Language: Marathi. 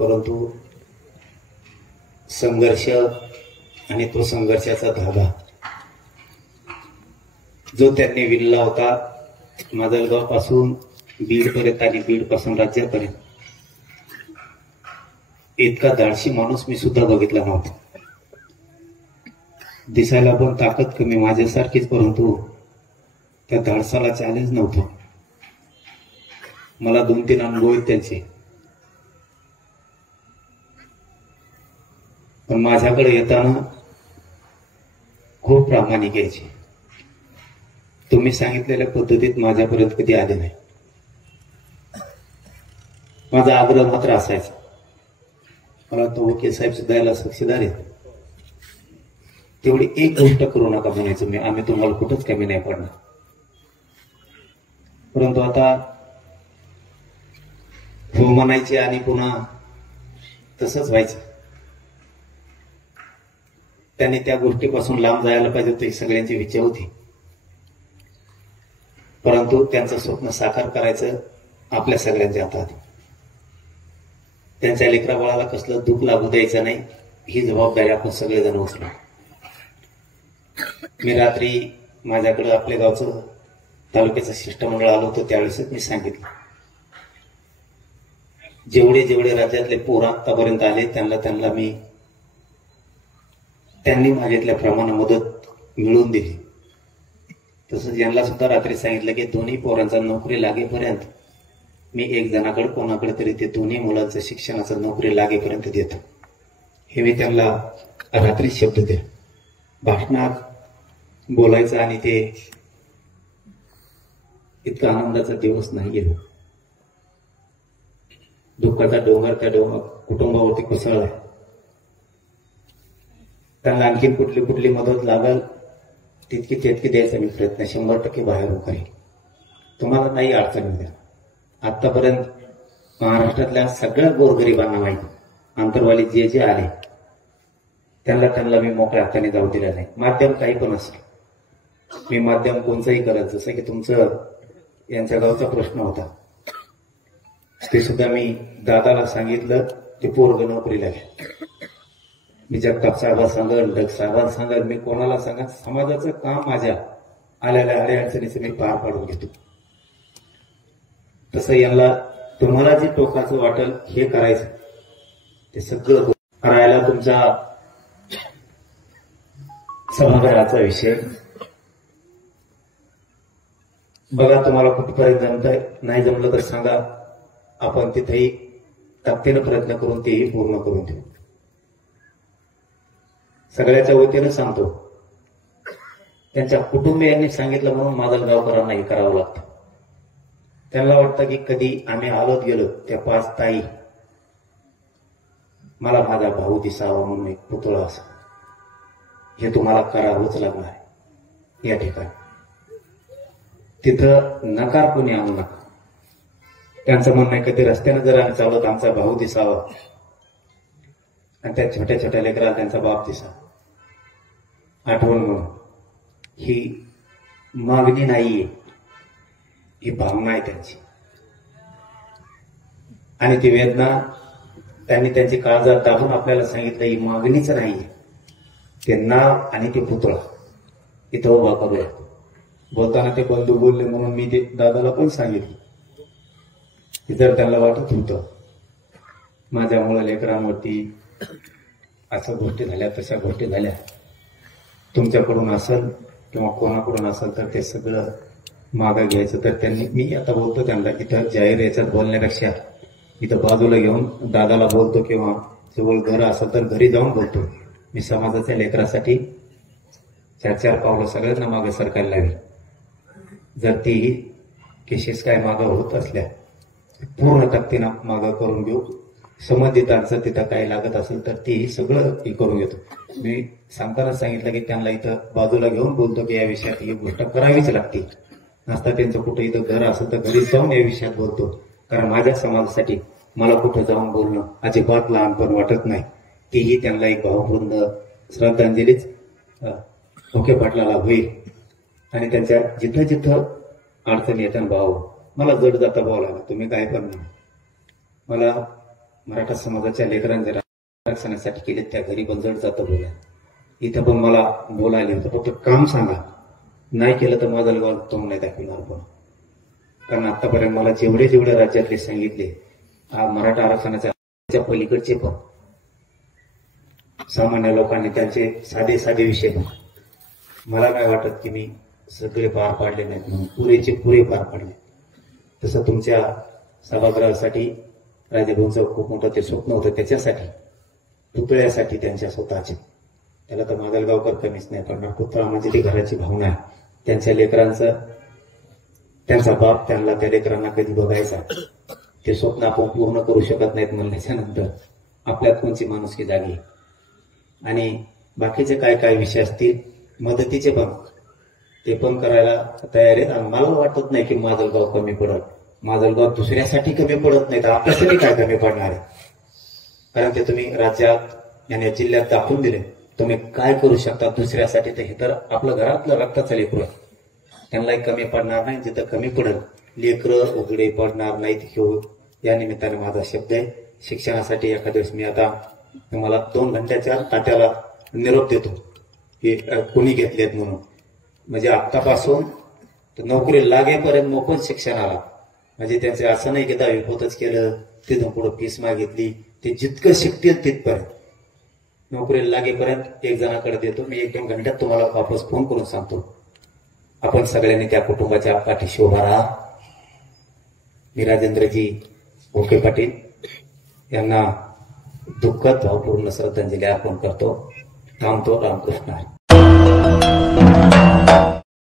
परंतु संघर्ष आणि तो संघर्षाचा धागा जो त्यांनी विणला होता, माजलगाव पासून बीड पर्यंत आणि बीड पासून राज्यापर्यंत, इतका धाडशी माणूस मी सुद्धा बघितला नव्हता. दिसायला पण ताकद कमी माझ्यासारखीच, परंतु त्या धाडसाला चॅलेंज नव्हतं. मला 2-3 अनुभव आहेत त्यांचे, पण माझ्याकडे येताना खूप प्रामाणिक यायचे. तुम्ही सांगितलेल्या पद्धतीत माझ्यापर्यंत कधी आले नाही. माझा आग्रह मात्र असायचा, मला तो वकील साहेब सुद्धा याला साक्षीदार आहेत, तेवढी एक गोष्ट करू नका म्हणायचं मी, आम्ही तुम्हाला कुठंच कमी नाही पडणार. परंतु आता हो म्हणायचे आणि पुन्हा तसंच व्हायचं. त्यांनी त्या गोष्टीपासून लांब जायला पाहिजे होतं ही सगळ्यांची इच्छा होती, परंतु त्यांचं स्वप्न साकार करायचं आपल्या सगळ्यांच्या हातात. त्यांच्या लेकराबाळाला कसलं दुःख लागू द्यायचं नाही, ही जबाबदारी आपण सगळेजण उचलू. मी रात्री माझ्याकडे आपल्या गावचं तालुक्याचं शिष्टमंडळ आलं होतं, त्यावेळेसच मी सांगितलं, जेवढे जेवढे राज्यातले पोरं आतापर्यंत आले त्यांनी माझ्यातल्या प्रमाणे मदत मिळवून दिली. तसंच यांना सुद्धा रात्री सांगितलं की दोन्ही पोरांचा नोकरी लागेपर्यंत मी एक जणाकडे कोणाकडे तरी ते दोन्ही मुलांचं शिक्षणाचं नोकरी लागेपर्यंत देतो. हे मी त्यांना रात्री शब्द दे. भाषणात बोलायचं आणि ते इतका आनंदाचा दिवस नाहीये. दुःखाचा डोंगर त्या कुटुंबावरती कोसळलाय. त्यांना आणखी कुठली मदत लागल तितकी द्यायचा मी प्रयत्न 100% बाहेर करेल. तुम्हाला नाही अडचण द्या. आतापर्यंत महाराष्ट्रातल्या सगळ्या गोरगरिबांना माहिती, आंतरवाली जे जे आले त्यांना मी मोकळ्या हाताने जाऊ दिला नाही. माध्यम काही पण असेल, मी माध्यम कोणचंही करत, जसं की तुमचं यांच्या गावचा प्रश्न होता ते सुद्धा मी दादाला सांगितलं, ते पोरग नोकरीला घ्या. मी जगताप साहेबांना सांगेल, डग साहेबांना सांगेल, मी कोणाला सांगा, समाजाचं काम माझ्या आलेल्या अडचणीचं मी पार पाडून घेतो. तसं यांना तुम्हाला जे टोकाचं वाटेल हे करायचं ते सगळं करायला. तुमचा सभागृहाचा विषय बघा, तुम्हाला कुठपर्यंत जमतंय, नाही जमलं तर सांगा, आपण तिथेही ताकदीनं प्रयत्न करून तेही पूर्ण करून देऊ. सगळ्याच्या वतीनं सांगतो, त्यांच्या कुटुंबियांनी सांगितलं म्हणून माजलगावकरांना हे करावं लागतं. त्यांना वाटतं की कधी आम्ही आलोत गेलो त्या 5 ताई मला माझा भाऊ दिसावा म्हणून एक पुतळा असं, हे तुम्हाला करावंच लागणार आहे. या ठिकाणी तिथं नकार कोणी आणू नका. त्यांचं म्हणणं आहे कधी रस्त्यानं जर आम्ही चालत आमचा भाऊ दिसावा आणि त्या छोट्या छोट्या लेकराला त्यांचा बाप दिसावा, आठवण म्हणून. ही मागणी नाहीये, ही भावना आहे त्यांची. आणि ती वेदना त्यांनी त्यांची काळजात दाबून आपल्याला सांगितलं, ही मागणीच नाहीये, ते नाव आणि ते पुतळा इथं उभा करूया. बोलताना ते बंधू बोलले म्हणून मी ते दादाला पण सांगितलं, जर त्यांना वाटत होतं माझ्यामुळे लेकरांवरती अशा गोष्टी झाल्या तशा गोष्टी झाल्या, तुमच्याकडून असेल किंवा कोणाकडून असेल तर ते सगळं मागं घ्यायचं. तर त्यांनी, मी आता बोलतो त्यांना, इथं जाहीर याच्यात बोलण्यापेक्षा इथं बाजूला घेऊन दादाला बोलतो किंवा जवळ घर असेल तर घरी जाऊन बोलतो. मी समाजाच्या लेकरासाठी 4-4 पावलं सगळ्यांना मागे सरकायला लागेल. जर तीही केसेस काय मागं होत असल्या पूर्ण ताकदीनं मागं करून घेऊ. संबंधितांचं तिथं काय लागत असेल तर तेही सगळं हे करून घेतो. मी सांगताना सांगितलं की त्यांना इथं बाजूला घेऊन बोलतो की या विषयात ही गोष्ट करावीच लागते. नसता त्यांचं कुठं इथं घर असेल तर घरी जाऊन या विषयात बोलतो. कारण माझ्या समाजासाठी मला कुठं जाऊन बोलणं अजिबात लहानपण वाटत नाही. तीही त्यांना एक भावपूर्ण श्रद्धांजलीच ओके पाटलाला होईल. आणि त्यांच्या जिथं जिथं अडचणी येतात भाऊ, मला जड जाता भाऊ लागला, तुम्ही काय पण नाही, मला मराठा समाजाच्या लेकरांनी जर आरक्षणासाठी केले त्या घरी पण जड जातं बोला. इथं पण मला बोलायला होतं, फक्त काम सांगा, नाही केलं तर माझा गाव तोंड नाही दाखवणार पण. कारण आतापर्यंत मला जेवढे राज्यातले सांगितले मराठा आरक्षणाच्या पलीकडचे पण सामान्य लोकांनी त्यांचे साधे विषय पण मला काय वाटत की मी सगळे पार पाडले नाहीत म्हणून पुरे पार पाडले. तसं तुमच्या सभागृहासाठी राजेभाऊंचं खूप मोठं ते स्वप्न होतं, त्याच्यासाठी पुतळ्यासाठी त्यांच्या स्वतःचे, त्याला तर माजलगावकर कमीच नाही पडणार. पुतळा म्हणजे ती घराची भावना आहे. त्यांच्या लेकरांचं, त्यांचा बाप त्यांना त्या लेकरांना कधी बघायचा, ते स्वप्न आपण पूर्ण करू शकत नाहीत म्हणल्याच्या नंतर आपल्यात कोणची माणुसकी जागी. आणि बाकीचे काय विषय असतील मदतीचे पण, ते पण करायला तयार आहेत. आणि मला वाटत नाही की माजलगाव कमी पडत. माजलगाव दुसऱ्यासाठी कमी पडत नाही तर आपल्यासाठी काय कमी पडणार आहे. कारण ते तुम्ही राज्यात आणि जिल्ह्यात दाखवून दिले तुम्ही काय करू शकता दुसऱ्यासाठी. तर हे तर आपलं घरातलं रक्ताचं लेकरं, त्यांनाही कमी पडणार नाही. जिथं कमी पडेल लेकरं उघडे पडणार नाहीत घेऊ. या निमित्ताने माझा शब्द आहे. शिक्षणासाठी एखाद्या दिवस मी आता तुम्हाला 2 घंट्याच्या तात्याला निरोप देतो की कोणी घेतलेत म्हणून. म्हणजे आत्तापासून नोकरी लागेपर्यंत मोफत शिक्षणाला, म्हणजे त्यांचे असं नाही की 10वी होतच केलं तिथून पुढे फीस मागितली, ते जितकं शिकतील तिथपर्यंत नोकरी लागेपर्यंत एक जणाकडे देतो मी. 1-2 घंट्यात तुम्हाला वापस फोन करून सांगतो. आपण सगळ्यांनी त्या कुटुंबाच्या पाठीशी उभा राहा. मी राजेंद्रजी ओके पाटील यांना दुःखद भावपूर्ण श्रद्धांजली अर्पण करतो. थांबतो. रामकृष्ण.